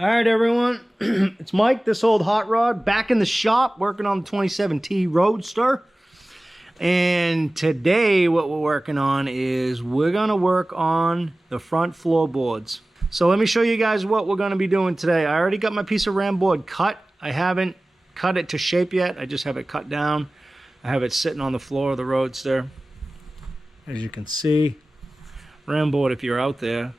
All right, everyone. It's Mike, this old hot rod, back in the shop working on the 27T Roadster. And today what we're working on is we're gonna work on the front floorboards. So let me show you guys what we're gonna be doing today. I already got my piece of ram board cut. I haven't cut it to shape yet. I just have it cut down. I have it sitting on the floor of the Roadster. As you can see, ram board, if you're out there,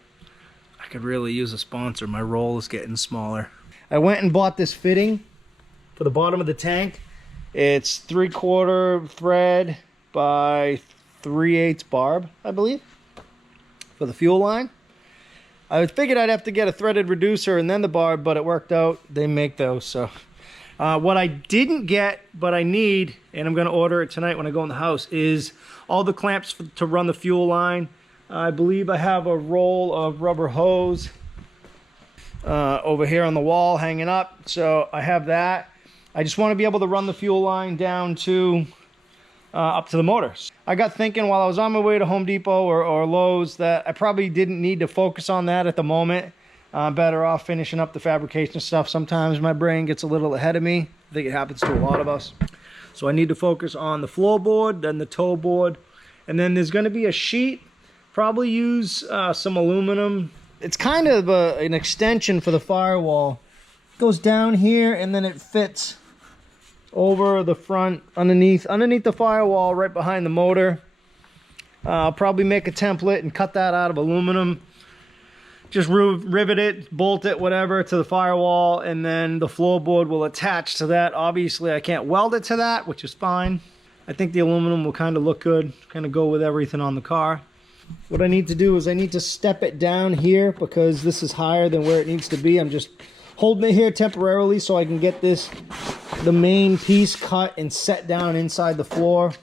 I could really use a sponsor. My roll is getting smaller. I went and bought this fitting for the bottom of the tank. It's 3/4 thread by 3/8 barb, I believe, for the fuel line. I figured I'd have to get a threaded reducer and then the barb, but it worked out. They make those. So what I didn't get, but I need, and I'm going to order it tonight when I go in the house, is all the clamps to run the fuel line. I believe I have a roll of rubber hose over here on the wall hanging up. So I have that. I just want to be able to run the fuel line down to up to the motors. I got thinking while I was on my way to Home Depot or Lowe's that I probably didn't need to focus on that at the moment. Better off finishing up the fabrication stuff. Sometimes my brain gets a little ahead of me. I think it happens to a lot of us. So I need to focus on the floorboard, then the toe board, and then there's going to be a sheet. Probably use some aluminum. It's kind of an extension for the firewall. It goes down here and then it fits over the front underneath the firewall right behind the motor. I'll probably make a template and cut that out of aluminum. Just rivet it, bolt it, whatever, to the firewall, and then the floorboard will attach to that. Obviously I can't weld it to that, which is fine. I think the aluminum will kind of look good, kind of go with everything on the car. What I need to do is I need to step it down here because this is higher than where it needs to be. I'm just holding it here temporarily so I can get the main piece cut and set down inside the floor.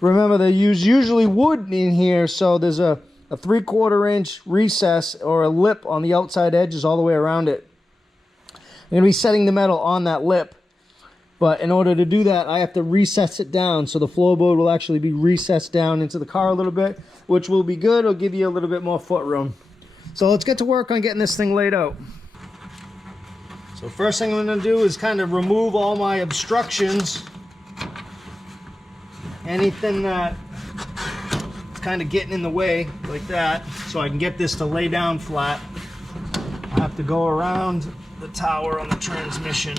Remember, they use usually wood in here, so there's a 3/4 inch recess or a lip on the outside edges all the way around it. I'm going to be setting the metal on that lip. But in order to do that, I have to recess it down. So the floorboard will actually be recessed down into the car a little bit, which will be good. It'll give you a little bit more foot room. So let's get to work on getting this thing laid out. So first thing I'm going to do is kind of remove all my obstructions. Anything that is kind of getting in the way, like that, so I can get this to lay down flat. I have to go around the tower on the transmission.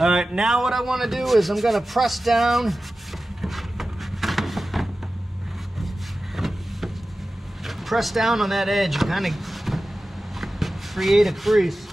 All right, now what I want to do is I'm going to press down on that edge and kind of create a crease.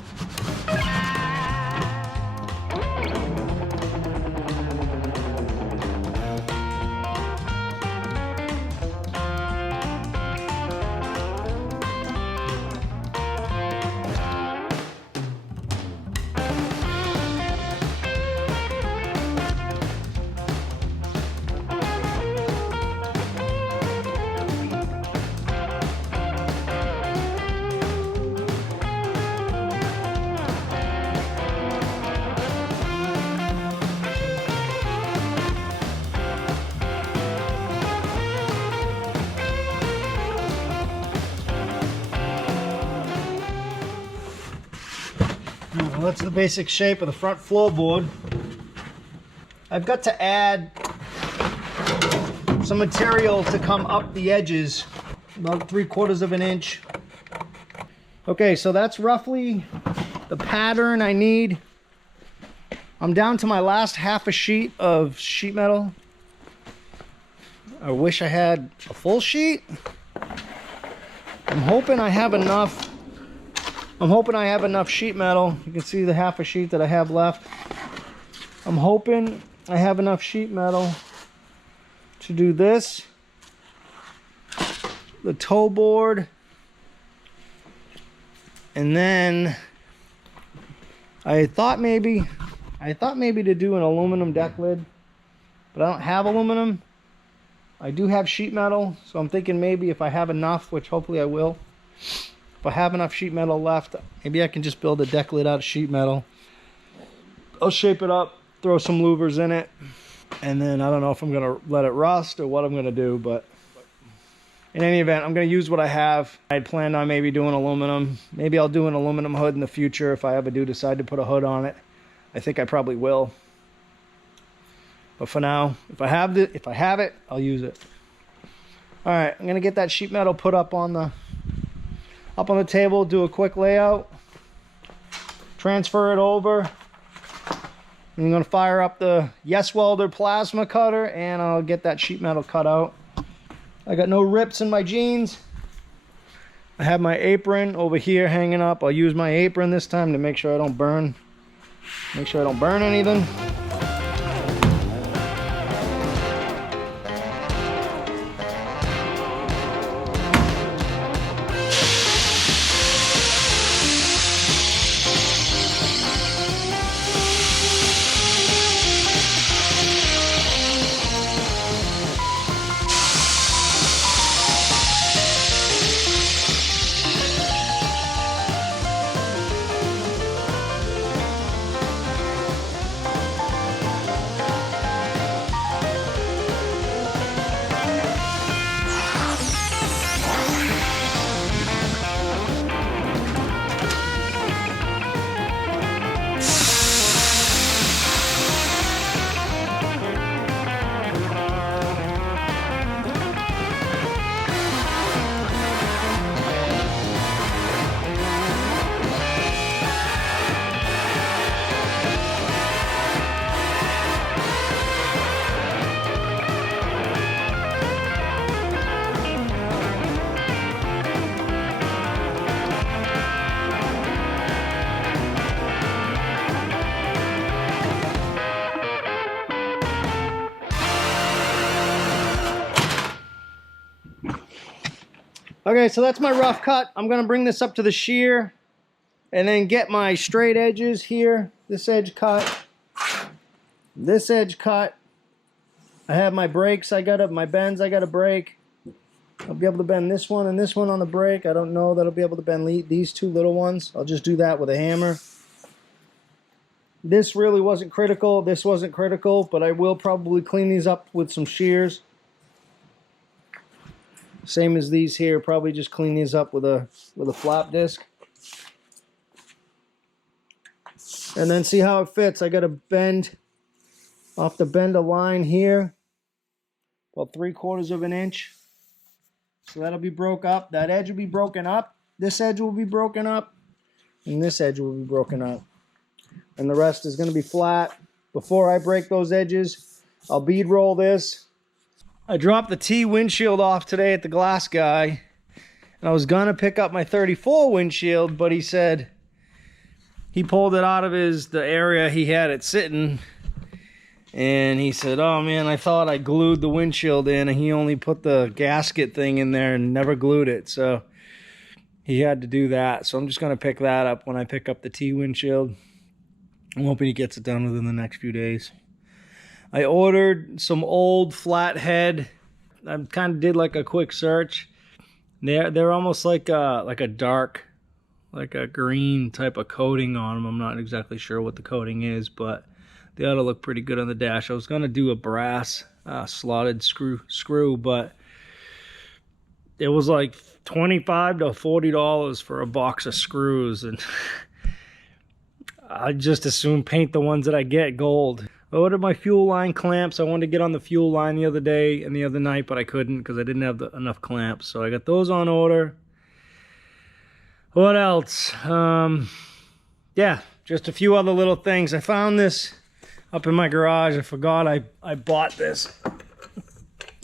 Well, that's the basic shape of the front floorboard. I've got to add some material to come up the edges, about 3/4 inch. Okay, so that's roughly the pattern I need. I'm down to my last half a sheet of sheet metal. I wish I had a full sheet. I'm hoping I have enough. Sheet metal. You can see the half a sheet that I have left. I'm hoping I have enough sheet metal to do this, the toe board, and then I thought maybe to do an aluminum deck lid, but I don't have aluminum. I do have sheet metal, so I'm thinking maybe if I have enough, which hopefully I will, if I have enough sheet metal left, maybe I can just build a deck lid out of sheet metal. I'll shape it up, throw some louvers in it, And then I don't know if I'm gonna let it rust or what I'm gonna do, but in any event, I'm gonna use what I have. I planned on maybe doing aluminum. Maybe I'll do an aluminum hood in the future if I ever do decide to put a hood on it. I think I probably will. But for now, if I have it, I'll use it. All right, I'm gonna get that sheet metal put up on the table, do a quick layout, transfer it over. I'm gonna fire up the Yes Welder plasma cutter and I'll get that sheet metal cut out. I got no rips in my jeans. I have my apron over here hanging up. I'll use my apron this time to make sure I don't burn. Make sure I don't burn anything. Okay, so that's my rough cut. I'm gonna bring this up to the shear and then get my straight edges here. This edge cut, this edge cut. I have my brakes, my bends I gotta break. I'll be able to bend this one and this one on the brake. I don't know that I'll be able to bend these two little ones. I'll just do that with a hammer. This really wasn't critical, this wasn't critical, but I will probably clean these up with some shears. Same as these here, probably just clean these up with a flap disc. And then see how it fits. I got to bend a line here, about 3/4 of an inch. So that'll be broke up. That edge will be broken up. This edge will be broken up. And this edge will be broken up. And the rest is going to be flat. Before I break those edges, I'll bead roll this. I dropped the T windshield off today at the glass guy, and I was gonna pick up my 34 windshield, but he said he pulled it out of the area he had it sitting, and he said, oh man, I thought I glued the windshield in, and he only put the gasket thing in there and never glued it, so he had to do that. So I'm just gonna pick that up when I pick up the T windshield. I'm hoping he gets it done within the next few days. I ordered some old flathead. I kind of did like a quick search. They're almost like a dark, like a green type of coating on them. I'm not exactly sure what the coating is, but they ought to look pretty good on the dash. I was gonna do a brass slotted screw, but it was like $25 to $40 for a box of screws, and I just assume paint the ones that I get gold. I ordered my fuel line clamps. I wanted to get on the fuel line the other day and the other night, but I couldn't because I didn't have enough clamps. So I got those on order. What else? Yeah, just a few other little things. I found this up in my garage. I forgot I bought this.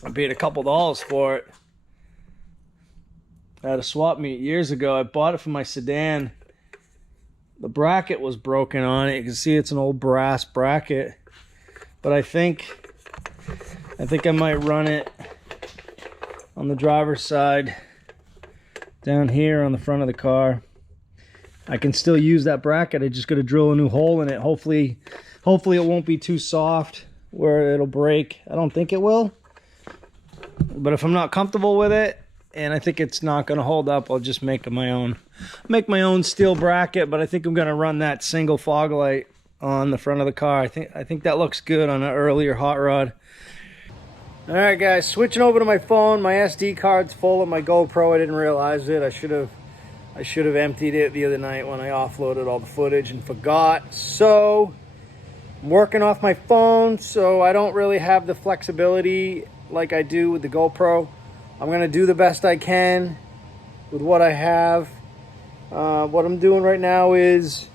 I paid a couple dollars for it. I had a swap meet years ago. I bought it for my sedan. The bracket was broken on it. You can see it's an old brass bracket. But I think I might run it on the driver's side down here on the front of the car. I can still use that bracket. I just got to drill a new hole in it. Hopefully it won't be too soft where it'll break. I don't think it will. But if I'm not comfortable with it and I think it's not going to hold up, I'll just make my own steel bracket. But I think I'm going to run that single fog light on the front of the car. I think that looks good on an earlier hot rod. All right, guys, switching over to my phone. My SD card's full of my GoPro. I didn't realize it. I should have emptied it the other night when I offloaded all the footage and forgot. So I'm working off my phone, so I don't really have the flexibility like I do with the GoPro. I'm gonna do the best I can with what I have. What I'm doing right now is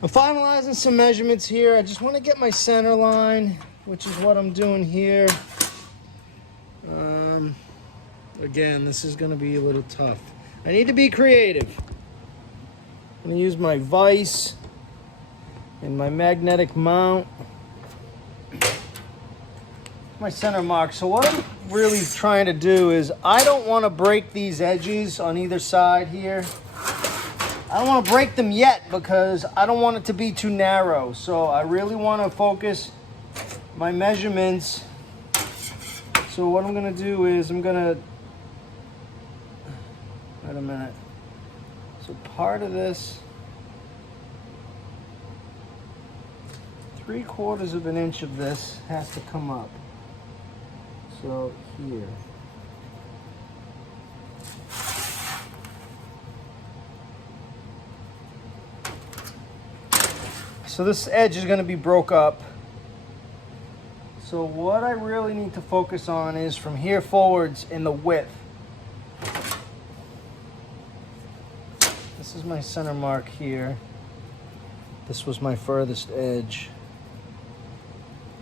I'm finalizing some measurements here. I just want to get my center line, which is what I'm doing here. Again, this is going to be a little tough. I need to be creative. I'm going to use my vise and my magnetic mount. My center mark. So what I'm really trying to do is I don't want to break these edges on either side here. I don't want to break them yet because I don't want it to be too narrow. So I really want to focus my measurements. So what I'm going to do is I'm going to, wait a minute. So part of this, 3/4 of an inch of this has to come up. So here. So this edge is going to be broke up. So what I really need to focus on is from here forwards in the width. This is my center mark here. This was my furthest edge.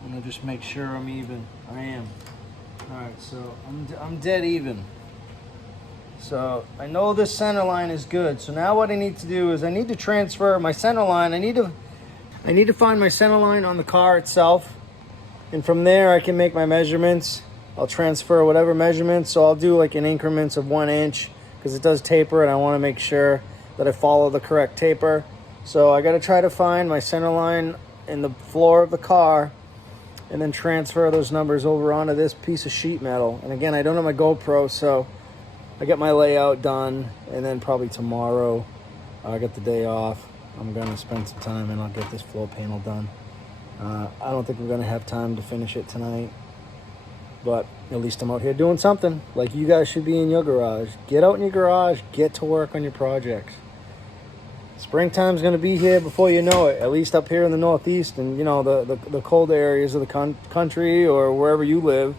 I'm going to just make sure I'm even. I am. Alright, so I'm dead even. So I know this center line is good. So now what I need to do is I need to transfer my center line. I need to find my center line on the car itself. And from there I can make my measurements. I'll transfer whatever measurements. So I'll do like in increments of 1 inch because it does taper and I want to make sure that I follow the correct taper. So I got to try to find my center line in the floor of the car and then transfer those numbers over onto this piece of sheet metal. And again, I don't have my GoPro, so I get my layout done, and then probably tomorrow, I get the day off, I'm gonna spend some time and I'll get this floor panel done. I don't think we're gonna have time to finish it tonight, but at least I'm out here doing something like you guys should be in your garage. Get out in your garage, get to work on your projects. Springtime's going to be here before you know it, at least up here in the Northeast and, you know, the colder areas of the country or wherever you live.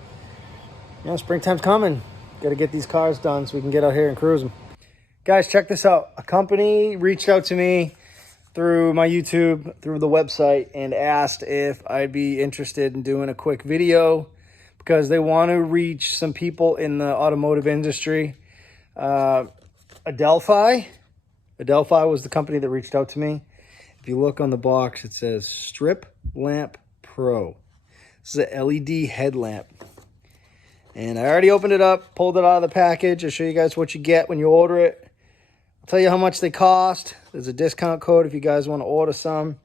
You know, springtime's coming. Got to get these cars done so we can get out here and cruise them. Guys, check this out. A company reached out to me through my YouTube, through the website, and asked if I'd be interested in doing a quick video because they want to reach some people in the automotive industry. Adelphi was the company that reached out to me. If you look on the box, it says Strip Lamp Pro. This is a LED headlamp. And I already opened it up, pulled it out of the package. I'll show you guys what you get when you order it. I'll tell you how much they cost. There's a discount code if you guys want to order some.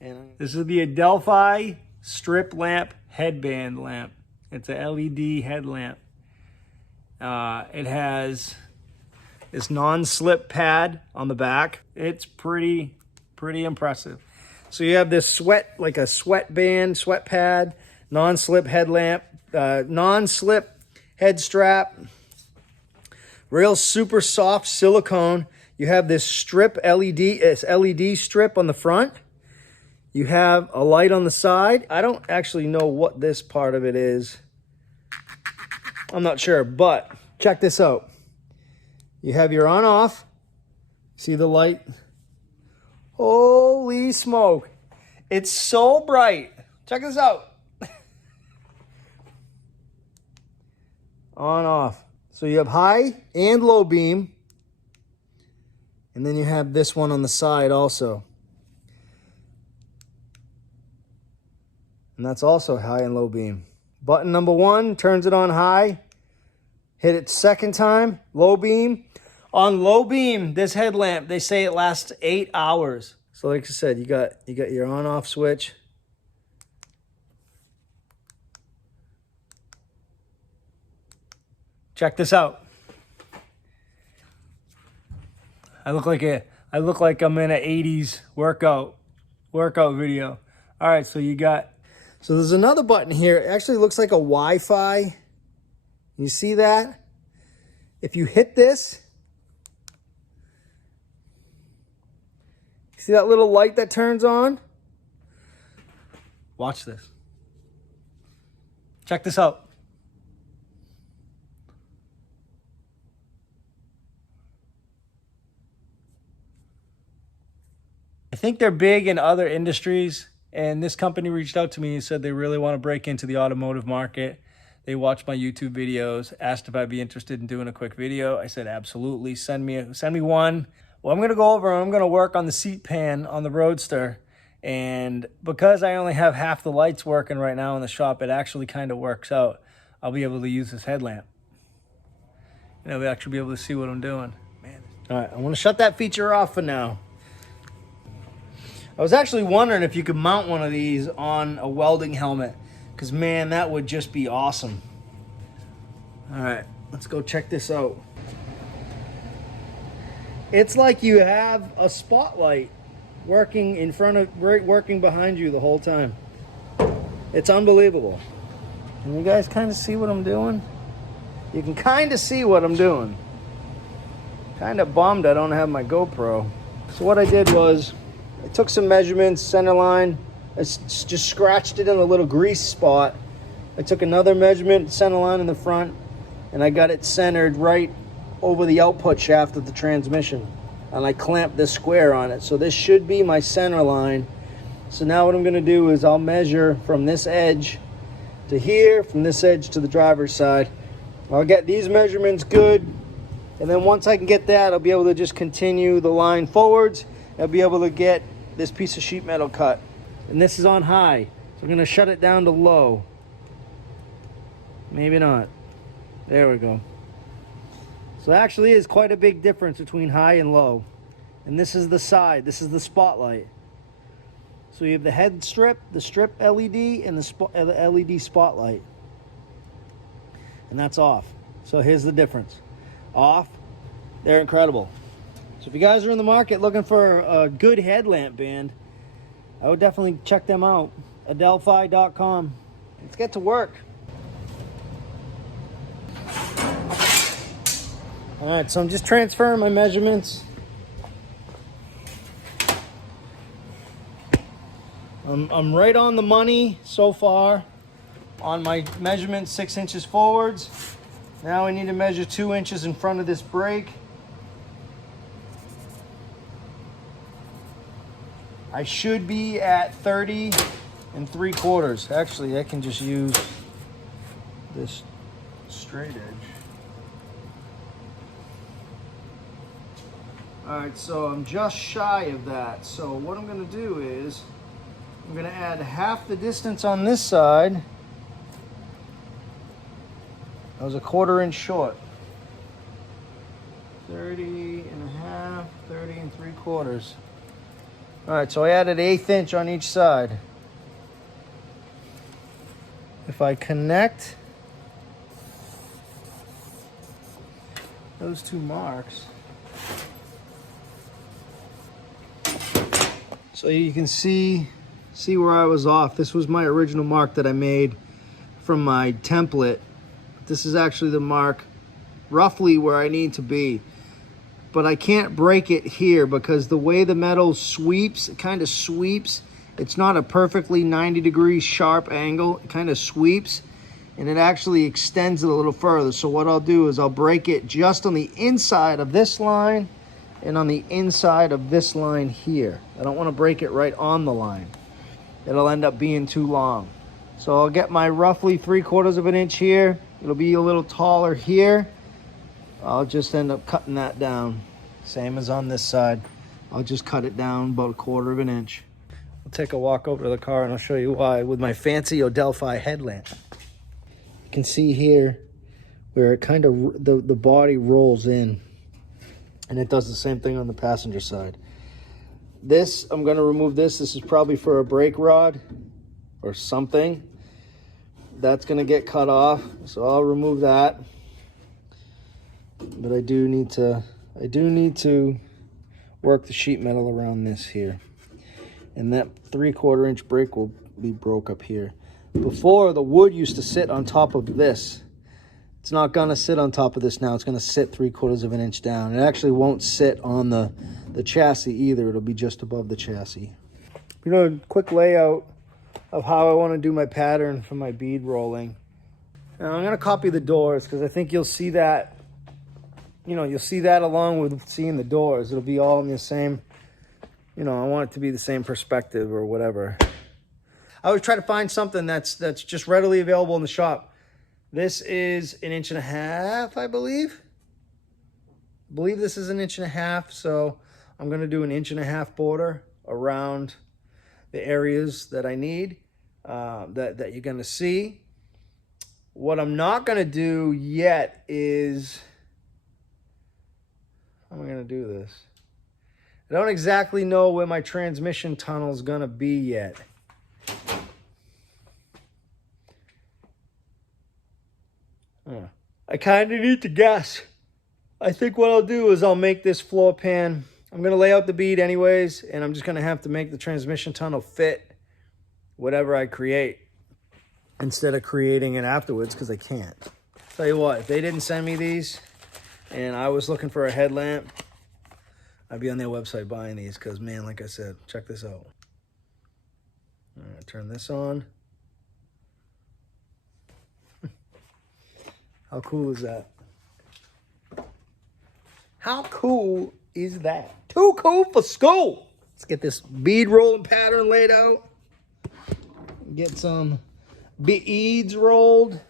And this is the Adelphi Strip Lamp Headband Lamp. It's a LED headlamp. It has this non-slip pad on the back. It's pretty impressive. So you have this sweat pad, non-slip headlamp, non-slip head strap, real super soft silicone. You have this strip LED strip on the front. You have a light on the side. I don't actually know what this part of it is. I'm not sure, but check this out. You have your on-off. See the light? Holy smoke. It's so bright. Check this out. On-off. So you have high and low beam. And then you have this one on the side also. And that's also high and low beam. Button number 1 turns it on high. Hit it second time, low beam. On low beam, this headlamp, they say it lasts 8 hours. So like I said, you got your on-off switch. Check this out. I look like I'm in an 80s workout workout video. All right, so so there's another button here. It actually looks like a Wi-Fi. You see that? If you hit this, see that little light that turns on? Watch this. Check this out. I think they're big in other industries, and this company reached out to me and said they really want to break into the automotive market. They watched my YouTube videos, asked if I'd be interested in doing a quick video. I said, absolutely, send me one. Well, I'm gonna go over and I'm gonna work on the seat pan on the Roadster. And because I only have half the lights working right now in the shop, it actually kind of works out. I'll be able to use this headlamp. And I'll actually be able to see what I'm doing. Man. All right, I wanna shut that feature off for now. I was actually wondering if you could mount one of these on a welding helmet, because man, that would just be awesome. All right, let's go check this out. It's like you have a spotlight working in front of, working behind you the whole time. It's unbelievable. Can you guys kind of see what I'm doing? You can kind of see what I'm doing. Kind of bummed I don't have my GoPro. So what I did was, I took some measurements, center line, I just scratched it in a little grease spot. I took another measurement, center line in the front, and I got it centered right over the output shaft of the transmission. And I clamped this square on it. So this should be my center line. So now what I'm gonna do is I'll measure from this edge to here, from this edge to the driver's side. I'll get these measurements good, and then once I can get that, I'll be able to just continue the line forwards. I'll be able to get this piece of sheet metal cut. And this is on high, so I'm gonna shut it down to low. Maybe not. There we go. So it actually is quite a big difference between high and low. And this is the side, this is the spotlight. So you have the head strip, the strip LED, and the LED spotlight. And that's off. So here's the difference. Off, they're incredible. So if you guys are in the market looking for a good headlamp band, I would definitely check them out. Adelphi.com. Let's get to work. All right, so I'm just transferring my measurements. I'm right on the money so far on my measurement, 6 inches forwards. Now I need to measure 2 inches in front of this brake. I should be at 30 3/4. Actually, I can just use this straight edge. All right, so I'm just shy of that. So what I'm gonna do is, I'm gonna add half the distance on this side. I was 1/4 inch short. 30 1/2, 30 3/4. All right, so I added 1/8 inch on each side. If I connect those two marks, so you can see where I was off. This was my original mark that I made from my template. This is actually the mark roughly where I need to be. But I can't break it here because the way the metal sweeps, it kind of sweeps. It's not a perfectly 90-degree sharp angle. It kind of sweeps, and it actually extends it a little further. So what I'll do is I'll break it just on the inside of this line and on the inside of this line here. I don't want to break it right on the line. It'll end up being too long. So I'll get my roughly 3/4 of an inch here. It'll be a little taller here. I'll just end up cutting that down. Same as on this side. I'll just cut it down about 1/4 of an inch. I'll take a walk over to the car and I'll show you why with my fancy Adelphi headlamp. You can see here where it kind of, the body rolls in, and it does the same thing on the passenger side. This, I'm gonna remove this. This is probably for a brake rod or something. That's gonna get cut off, so I'll remove that. But I do need to work the sheet metal around this here. and that 3/4 inch break will be broke up here. Before, the wood used to sit on top of this. It's not gonna sit on top of this now. It's gonna sit 3/4 inch down. It actually won't sit on the chassis either. It'll be just above the chassis. You know, a quick layout of how I want to do my pattern for my bead rolling. Now I'm gonna copy the doors because I think you'll see that. You know, you'll see that along with seeing the doors. It'll be all in the same. You know, I want it to be the same perspective or whatever. I always try to find something that's just readily available in the shop. This is 1.5 inches, I believe. I believe this is 1.5 inches, so I'm gonna do 1.5 inch border around the areas that I need, that you're gonna see. What I'm not gonna do yet is, how am I gonna do this? I don't exactly know where my transmission tunnel is gonna be yet. I kind of need to guess. I think what I'll do is I'll make this floor pan. I'm going to lay out the bead anyways, and I'm just going to have to make the transmission tunnel fit whatever I create instead of creating it afterwards, because I can't. Tell you what, if they didn't send me these and I was looking for a headlamp, I'd be on their website buying these because, man, like I said, check this out. All right, turn this on. How cool is that? How cool is that? Too cool for school. Let's get this bead rolling pattern laid out. Get some beads rolled.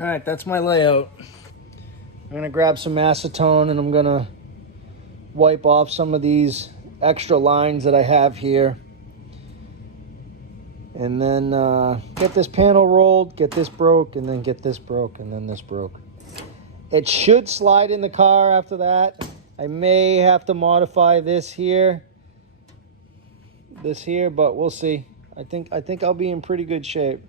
All right, that's my layout. I'm gonna grab some acetone and I'm gonna wipe off some of these extra lines that I have here. And then get this panel rolled, get this broke, and then get this broke, and then this broke. It should slide in the car after that. I may have to modify this here, but we'll see. I think I'll be in pretty good shape.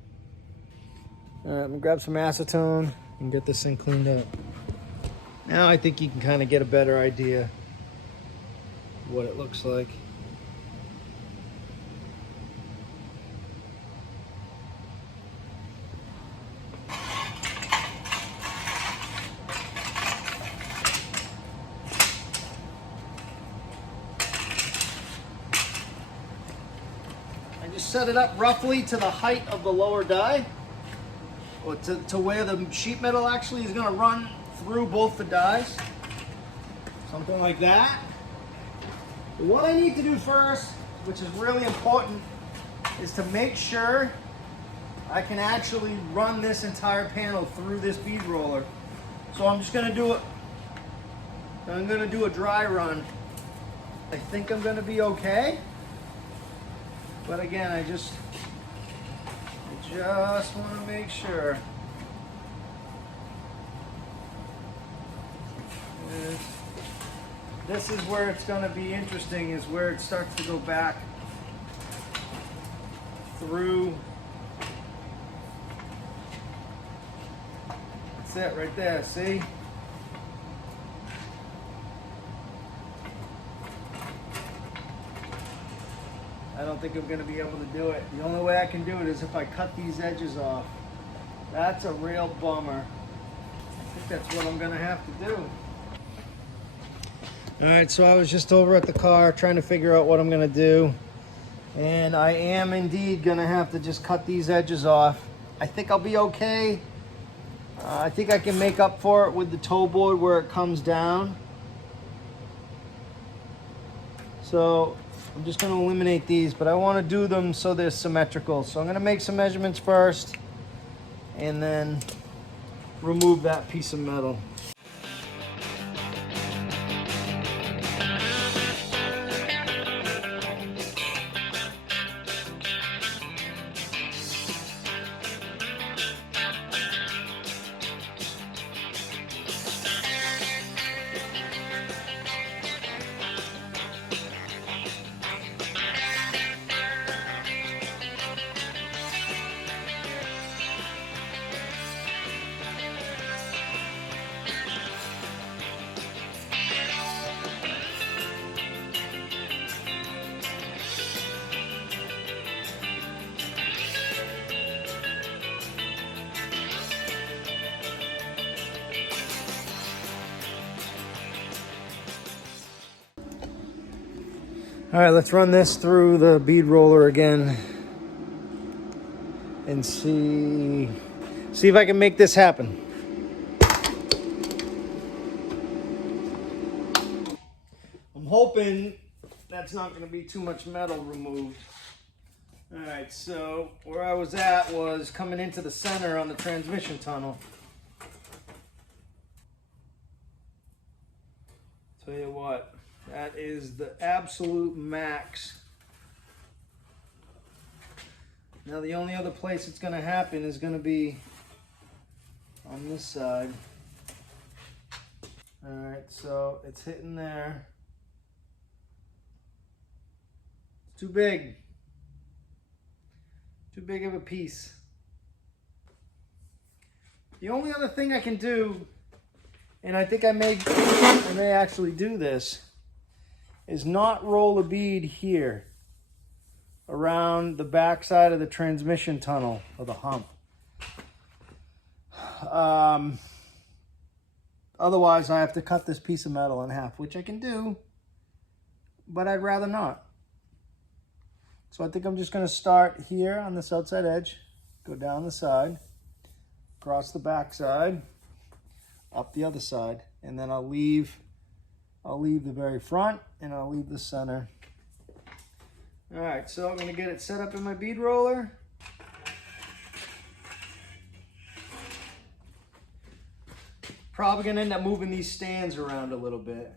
All right, I'm gonna grab some acetone and get this thing cleaned up. Now I think you can kind of get a better idea of what it looks like. I just set it up roughly to the height of the lower die. Or to where the sheet metal actually is going to run through both the dies. Something like that. But what I need to do first, which is really important, is to make sure I can actually run this entire panel through this bead roller. So I'm just going to do it. I'm going to do a dry run. I think I'm going to be okay. But again, I just want to make sure. This is where it's going to be interesting, is where it starts to go back through. That's it right there, see? I don't think I'm going to be able to do it. The only way I can do it is if I cut these edges off. That's a real bummer. I think that's what I'm going to have to do. All right, so I was just over at the car trying to figure out what I'm going to do. And I am indeed going to have to just cut these edges off. I think I'll be okay. I think I can make up for it with the toe board where it comes down. So I'm just going to eliminate these, but I want to do them so they're symmetrical. So I'm going to make some measurements first, and then remove that piece of metal. All right, let's run this through the bead roller again and see if I can make this happen. I'm hoping that's not going to be too much metal removed. All right, so where I was at was coming into the center on the transmission tunnel. Tell you what. That is the absolute max. Now the only other place it's going to happen is going to be on this side. Alright, so it's hitting there. It's too big. Too big of a piece. The only other thing I can do, and I think I may actually do this, is not roll a bead here around the back side of the transmission tunnel or the hump. Otherwise, I have to cut this piece of metal in half, which I can do, but I'd rather not. So I think I'm just going to start here on this outside edge, go down the side, across the back side, up the other side, and then I'll leave the very front and I'll leave the center. All right, so I'm going to get it set up in my bead roller. Probably going to end up moving these stands around a little bit.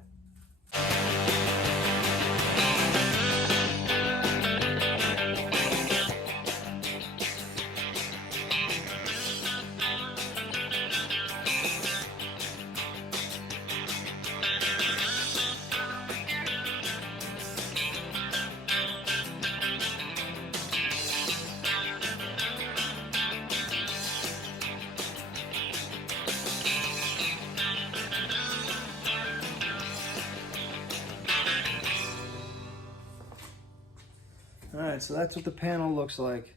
Alright, so that's what the panel looks like.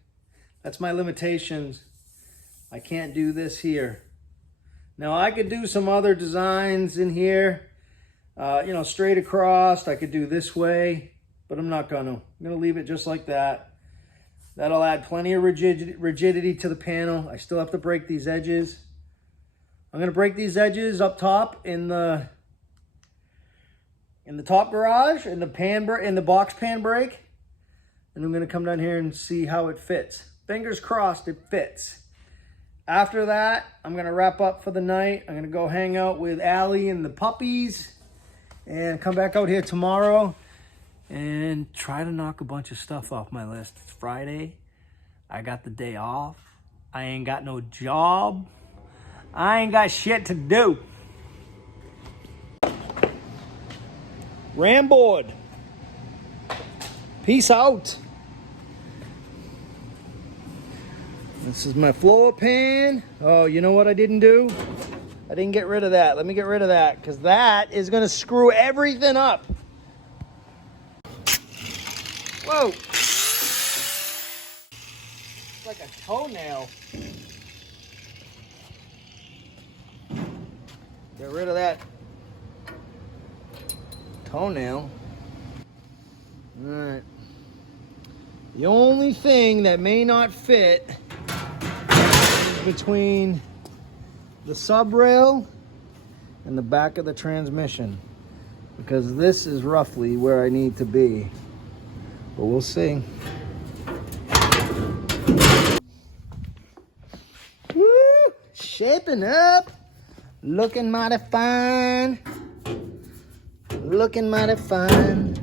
That's my limitations. I can't do this here. Now I could do some other designs in here, you know, straight across. I could do this way, but I'm not gonna. I'm gonna leave it just like that. That'll add plenty of rigidity to the panel. I still have to break these edges. I'm gonna break these edges up top in the top garage, in the box pan brake. And I'm gonna come down here and see how it fits. Fingers crossed it fits. After that, I'm gonna wrap up for the night. I'm gonna go hang out with Allie and the puppies and come back out here tomorrow and try to knock a bunch of stuff off my list. It's Friday, I got the day off. I ain't got no job. I ain't got shit to do. Ramboard. Peace out. This is my floor pan. Oh, you know what I didn't do? I didn't get rid of that. Let me get rid of that, because that is going to screw everything up. Whoa. It's like a toenail. Get rid of that toenail. All right. The only thing that may not fit is between the sub rail and the back of the transmission, because this is roughly where I need to be, but we'll see. Woo! Shit. shaping up. Looking mighty fine. Looking mighty fine.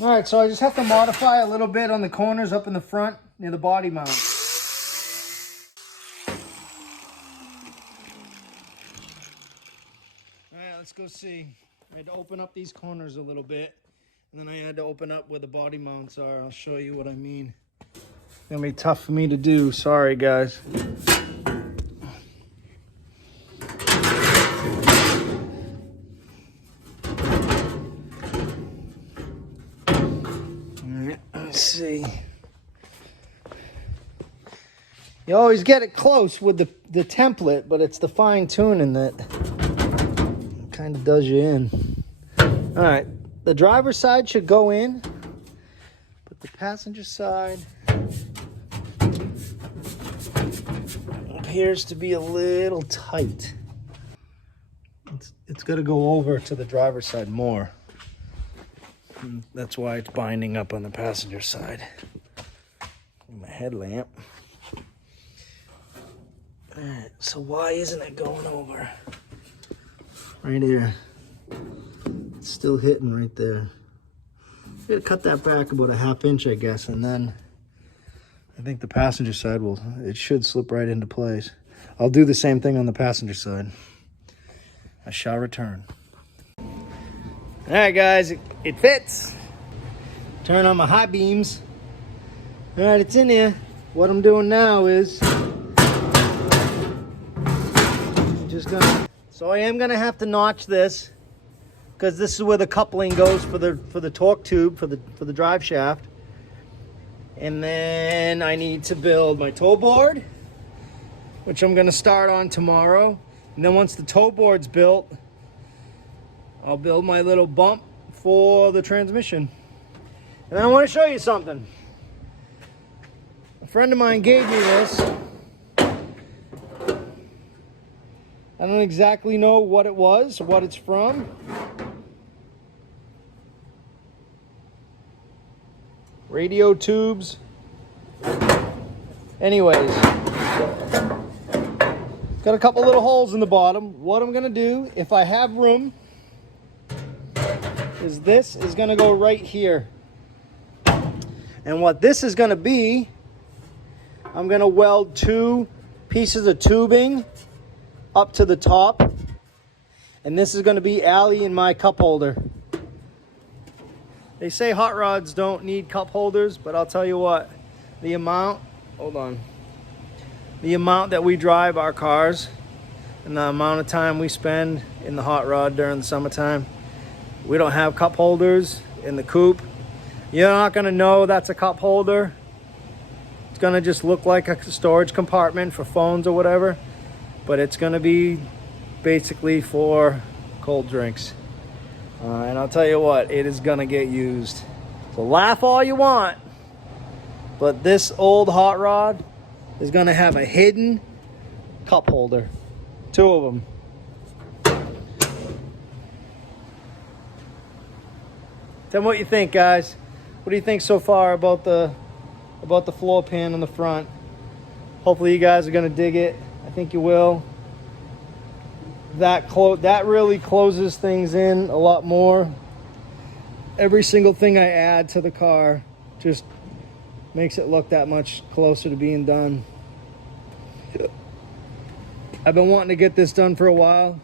All right, so I just have to modify a little bit on the corners up in the front near the body mount. All right, let's go see. I had to open up these corners a little bit, and then I had to open up where the body mounts are. I'll show you what I mean. It's gonna be tough for me to do. Sorry, guys. Let's see. You always get it close with the template, but it's the fine tuning that kind of does you in. All right, the driver's side should go in, but the passenger side appears to be a little tight. It's got to go over to the driver's side more. And that's why it's binding up on the passenger side. My headlamp. All right, so why isn't it going over? Right here. It's still hitting right there. I'm gonna cut that back about a ½ inch, I guess, and then I think the passenger side it should slip right into place. I'll do the same thing on the passenger side. I shall return. All right, guys, it fits. Turn on my high beams. All right, it's in here. What I'm doing now is so I am gonna have to notch this because this is where the coupling goes for the torque tube for the drive shaft. And then I need to build my toe board, which I'm gonna start on tomorrow. And then once the toe board's built, I'll build my little bump for the transmission. And I want to show you something. A friend of mine gave me this. I don't exactly know what it was, what it's from. Radio tubes. Anyways, it's got a couple little holes in the bottom. What I'm gonna do, if I have room, is this is gonna go right here. And what this is gonna be, I'm gonna weld 2 pieces of tubing up to the top. And this is gonna be Allie in my cup holder. They say hot rods don't need cup holders, but I'll tell you what, the amount that we drive our cars and the amount of time we spend in the hot rod during the summertime, we don't have cup holders in the coupe. You're not gonna know that's a cup holder. It's gonna just look like a storage compartment for phones or whatever, but it's gonna be basically for cold drinks. And I'll tell you what, it is gonna get used. So laugh all you want, but this old hot rod is gonna have a hidden cup holder. 2 of them. Tell me what you think, guys. What do you think so far about the floor pan on the front? Hopefully you guys are gonna dig it. I think you will. That really closes things in a lot more. Every single thing I add to the car just makes it look that much closer to being done. I've been wanting to get this done for a while.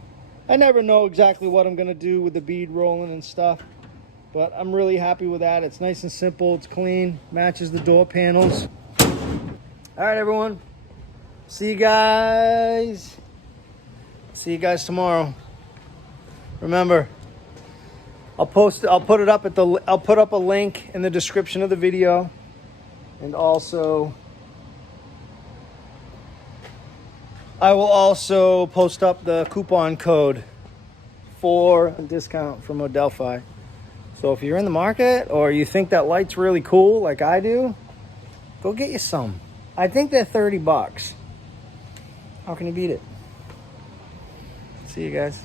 I never know exactly what I'm gonna do with the bead rolling and stuff, but I'm really happy with that. It's nice and simple, it's clean, matches the door panels. All right, everyone. See you guys tomorrow. Remember, I'll put up a link in the description of the video, and also I will also post up the coupon code for a discount from Adelphi. So if you're in the market or you think that light's really cool like I do, go get you some. I think they're $30. How can you beat it? See you guys.